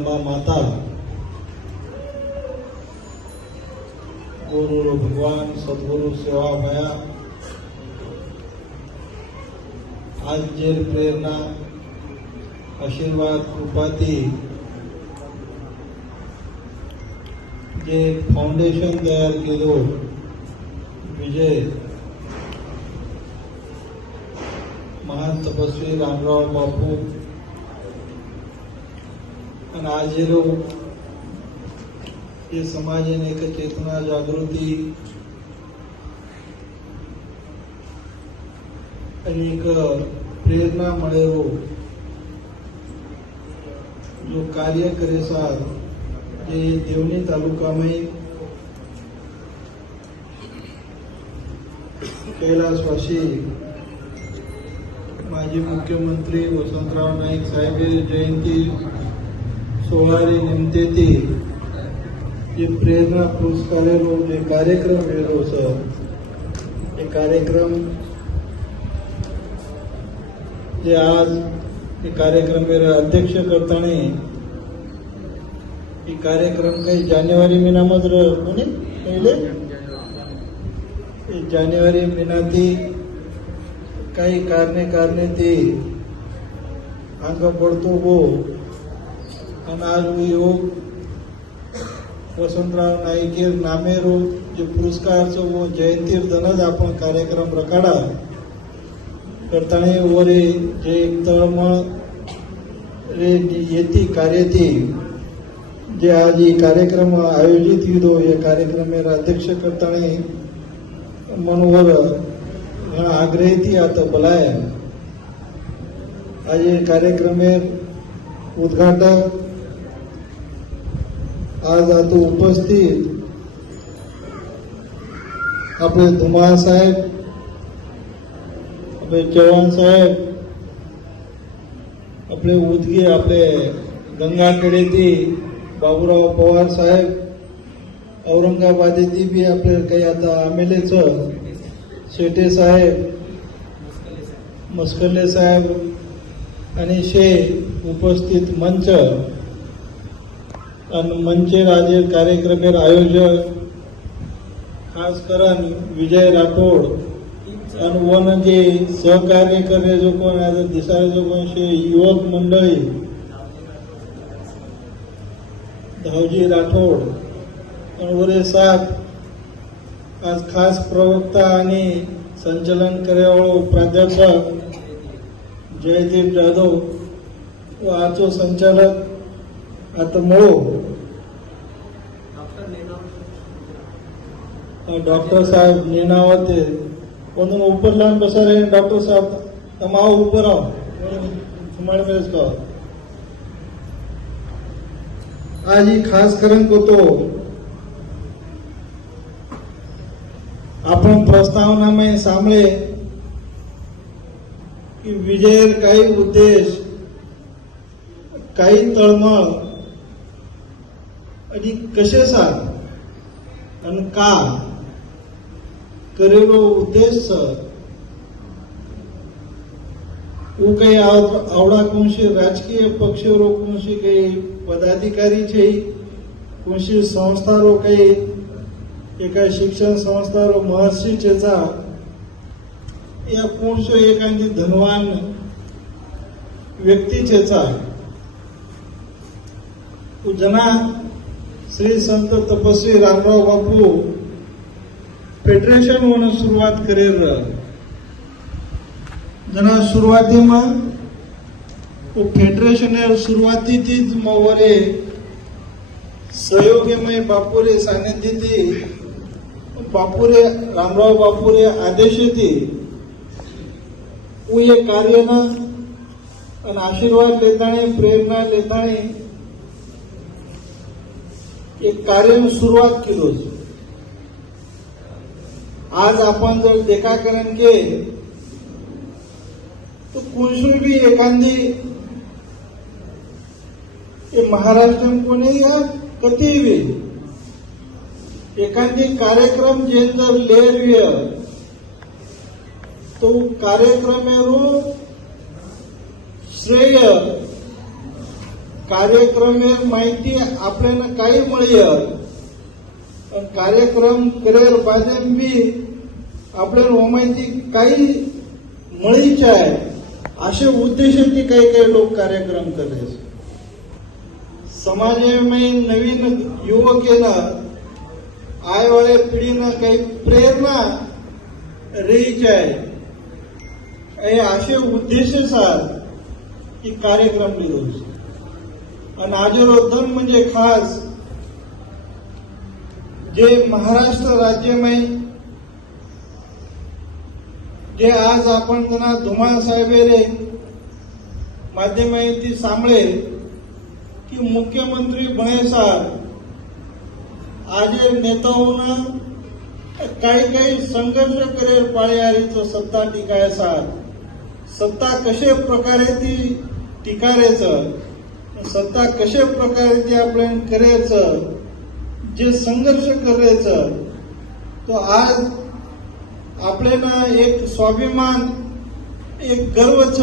माता गुरु भगवान सद्गुरु सेवा भया आज जे प्रेरणा आशीर्वाद कृपाती जे फाउंडेशन तयार केलो विजय महान तपस्वी रामराव बापू आणि आज ये समाज एक चेतना जागृती आणि एक प्रेरणा મળેલો जो कार्य करे सार जे देवनी तालुका में कैलासवासी माजी मुख्यमंत्री वसंतराव नाईक साहेब जयंती सोहळा निमित्ते जे प्रेरणा पुरस्कारेलो जे कार्यक्रम वेळो सर ये कार्यक्रम जे आज ये कार्यक्रम मेरा अध्यक्ष करताना ये कार्यक्रम काही जानेवारी महीना मध्ये कोणी पहिले जानेवारी महिन्याती काही कारणे ते अंग पडतो गो आणि आज योग वसंतराव नाईकेर नामेरो जे पुरस्कारचो वो जयंती दनज आपण कार्यक्रम रखाडा करताना वरे जे तळमळ रे येती कार्यती जे आज ये कार्यक्रम आयोजित हिदो ये कार्यक्रम मेरा अध्यक्ष करताना मनोवर आग्रही थी आता बुलाया आज ये कार्यक्रम उद्घाटक आज आता उपस्थित अपने धुमाळ साहेब अपने चव्हाण साहेब अपने उदगी अपने गंगाखेडे थी बाबूराव पवार साहेब औरंगाबाद थी भी अपने काही आता एमएलए शेटे साहेब मस्कले साहेब आणि शे उपस्थित मंच आणि मंचेर आज कार्यक्रमेर आयोजक खास करून विजय राठोड आणि वन जे सहकार्य करे जो कोण आज दिसाळे जो कोण शे युवक मंडळी धावजी राठोड आणि वरे साथ आज खास प्रवक्ता आणि संचालन करेवाळो प्राध्यापक जयदीप जाधव व आजचो संचालक आता मळो डॉक्टर साहब नेनावते ಒಂದನ್ನು ऊपर लान बसारे डॉक्टर साहब तमाम ऊपर आओ तुम्हारे में इसका आज ही खास करण को तो आपण प्रस्तावना में सामने कि विजय काही उद्देश काही तळमळ आणि कसे सार आणि का करेलो उद्देश वो काही आवडा कोणशी राजकीय पक्षरो कोणशी काही पदाधिकारी छे कोणशी संस्थारो काही एका शिक्षण संस्थारो महर्षी चेचा या कोणशो एखादी धनवान व्यक्ती चेचा जना श्री संत तपस्वी रामराव बापू फेडरेशन म्हणून सुरुवात करेल जना सुरुवाती वो फेडरेशन सुरुवाती तीच मवरे सहयोगमय बापूरे सानिध्य थी बापूरे रामराव बापूरे आदेश थी वो ये कार्य ना आणि आशीर्वाद लेताने प्रेरणा लेताने एक कार्य सुरुवात केलो आज आपण जर देखा करें के तो कोणशी भी एखादी महाराष्ट्र को नहीं है कती भी एखादी कार्यक्रम जे जर ले तो कार्यक्रमेरो श्रेय કાર્યક્રમે માહિતી આપણે કઈ મળી કાર્યક્રમ કર્યા બાદ બી આપણે ઓમાંથી કઈ મળી જાય असे उद्देशाने काही काही लोक कार्यक्रम करते समाजामध्ये नवीन युवकेला आयवाळ्या पिढीनं काही प्रेरणा रेच आहे असे उद्देश की कार्यक्रम लिहिलो आणि आजरोधन म्हणजे खास जे महाराष्ट्र राज्यमध्ये जे आज आपण त्यांना धुमाळ साहेबेरे माध्यमांती सांभळे की मुख्यमंत्री बने साहेब आज नेताओं काही काही संघर्ष करेल पाळीहारीचं सत्ता टिकायचा सत्ता कशा प्रकारे ती टिकायचं सत्ता कशा प्रकारे ती आपण करायचं जे संघर्ष करायचं तो आज आपल्याला एक स्वाभिमान एक गर्वच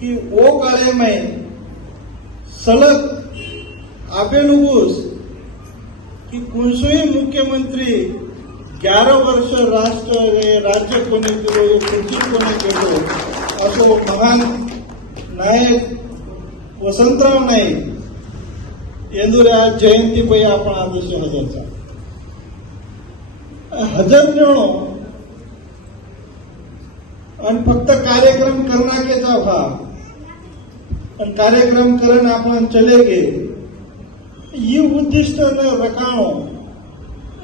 की ओ काळेमय सलग आबेनुगुस की कोणसोही मुख्यमंत्री 11 वर्ष राज्य कोणी केलो खुर्ची कोणी केलो असो महान नायक वसंतराव नाईक यांच्या जयंतीपै आपण आदेश हजर नेणो आणि फक्त कार्यक्रम करना के जावा आणि कार्यक्रम करण आपण चले गे ही उद्दिष्ट न रकाणो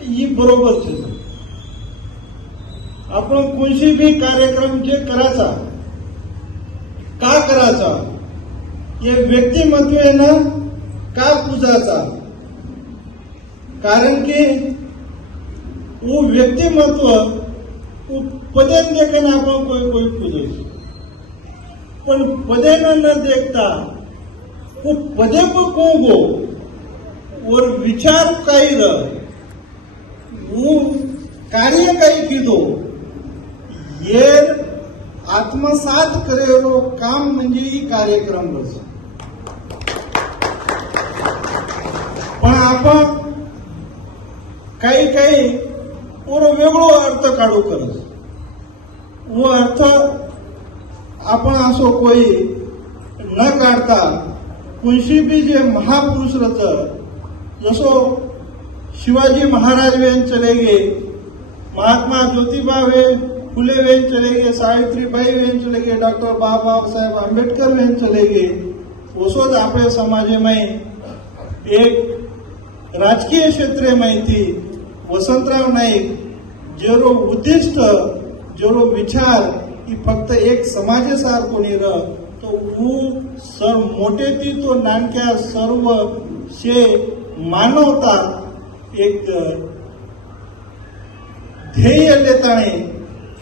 ही बरोबर छे आपण कोणशी भी कार्यक्रम जे करायचा का करायचा हे व्यक्तिमत्व ना का पूजाचा कारण की वो व्यक्तिमत्व पदेन देखन आपण कोई पूजे पण पदेन न देखता वो पदे को गो और विचार काही वो कार्य काही कीधो ये आत्मसात करेलो काम म्हणजे ही कार्यक्रम बस पण आपण काही काही और वेगळो अर्थ काढू करत वो अर्थ आपण असो कोई न काढता कोणशी बी जे महापुरुष रच जसो शिवाजी महाराज वेन चले गे महात्मा ज्योतिबा फुले वेन चले गे सावित्रीबाई वेन चले गे डॉक्टर बाबासाहेब आंबेडकर वेन चले गे वसोद आपल्या समाजामध्ये एक राजकीय क्षेत्र माहिती वसंतराव नाईक जेरो उद्दिष्ट जेरो विचार की फक्त एक समाजासार कोणी तो वो सर मोठे ती तो नानक्या सर्व शे मानवता एक ध्येय लेताणे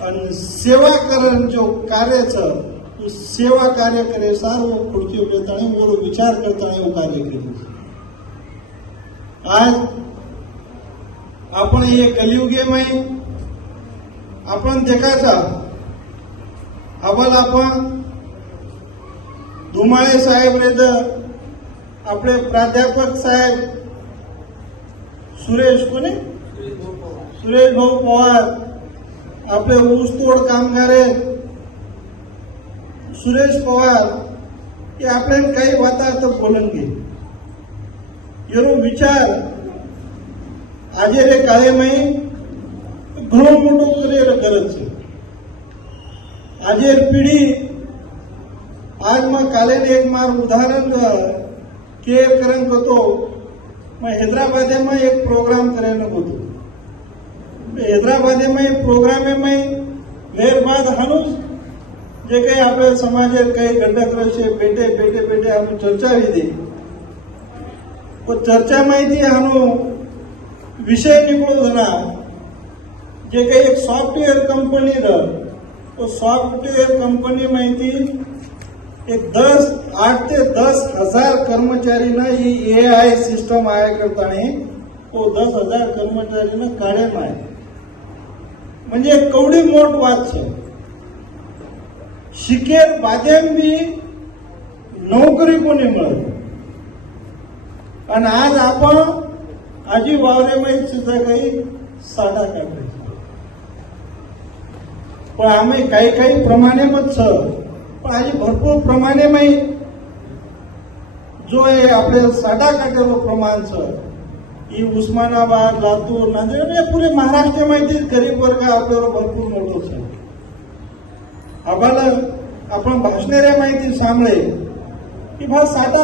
आणि सेवा करण जो कार्यचं सेवा कार्य करे सार वो खुर्ची लेताणे वो विचार करताणे वो कार्य केले आज आपण हे कलियुगेमध्ये आपण देखाचा अवल आपण धुमाळे साहेब रेद आपले प्राध्यापक साहेब सुरेश कोणी सुरेश भाऊ पवार आपले ऊसतोड कामगारे सुरेश पवार हे आपल्याला काही वातार्थ बोलून घे एरो विचार આજે રે કાયમય ઘણો મોટો કરિયર કરે છે આજે પીઢી આજમાં કાલે એક માર ઉદાહરણ કે કરન હતો मैं हैदराबाद में एक प्रोग्राम करेलो હતો हैदराबाद में प्रोग्राम में वेर बाद हनुस जे काही आपल्या समाजात काही घटक रहे बेटे बेटे बेटे हम चर्चा विधी तो चर्चा माहिती हानो विषय निकलो धना जे काही एक सॉफ्टवेअर कंपनी तो सॉफ्टवेअर कंपनी माहिती एक 8 ते 10,000 कर्मचारीना ही एआय सिस्टम आया करताना तो 10,000 कर्मचारीना काढेल आहे म्हणजे कवडी मोठ वाद છે शिकेल बादेम बी नोकरी कोणी મળે आणि आज आपण आजी वावरेमाई सुद्धा काही साडा काढले पण आम्ही काही काही प्रमाणे मत पण आजी भरपूर प्रमाणे माई जो आहे आपल्याला साडा काढलेलो प्रमाण ही उस्मानाबाद लातूर नांदेड या पुरे महाराष्ट्र माहिती गरीब वर्ग आपल्याला भरपूर मोठो आहे आम्हाला आपण भाषणाऱ्या माहिती सांगले की भा साडा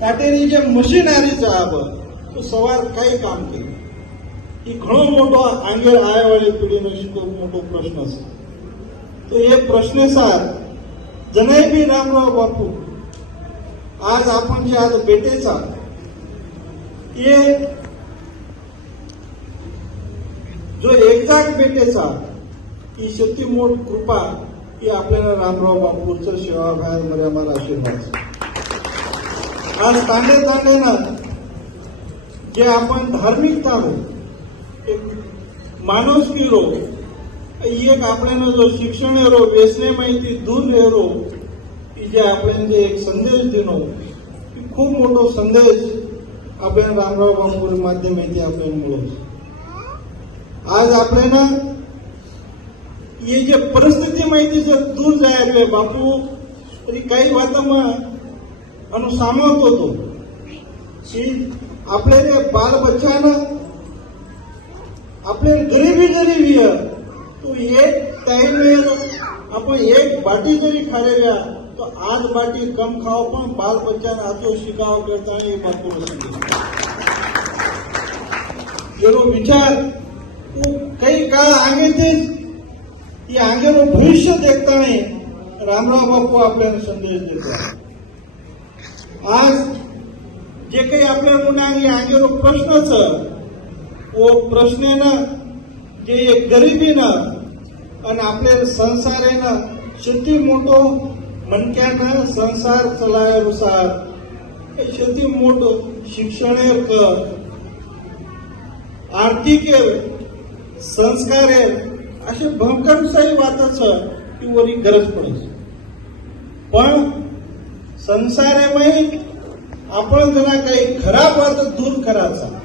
काटेरी जे मशिनरीचा आपण तो सवार काही काम केलं ही घणो मोठो आंगेर आयावाळी पिढीनो शिको मोठो प्रश्न असतो तो एक प्रश्नेसार जनय बी रामराव बापू आज आपण जे आज बेटेचा ये जो एकजाक बेटेचा ही शेती मोठ कृपा ही आपल्याला रामराव बापूचं सेवाभाव मर्यादा आशीर्वाद आज तांडे तांडेनं जे आपण धार्मिकता हो एक माणुसकी रो एक आपल्याला जो शिक्षण रो व्यसने माहिती दूर रो की जे आपल्याला जे एक संदेश दिनो खूप मोठो संदेश आपल्याला रामराव बापूर माध्यम आहे ते आपल्याला मिळवतो आज आपल्याला ये जे परिस्थिती माहिती जर दूर जायला बापू तरी काही वाता मग सामोरत होतो की आपल्याला बाल बच्चानं आपल्या गरिबी जरी तो एक टाइम आपण एक बाटी जरी खालेल्या तो आज बाटी कम खाओ पण बाल बच्चानं आजो शिकाव करता हे बापूला सांगितलं जेरो विचार काही काळ आगे तेच की आगेलो भविष्य देखताना रामराव बापू आपल्याला संदेश देतात आज जे काही आपल्या मुलांनी आगेलो प्रश्नच वो प्रश्नेनं जे एक गरिबीनं आणि आपल्या संसारेनं शेती मोठो मनक्यानं संसार चलायनुसार शेती मोठो शिक्षणेर कर आर्थिकेर संस्कारेर असे भंकरसाई वाटच की वरी गरज पडत पण संसारामध्ये आपण जरा काही खराब वाटत दूर करायचा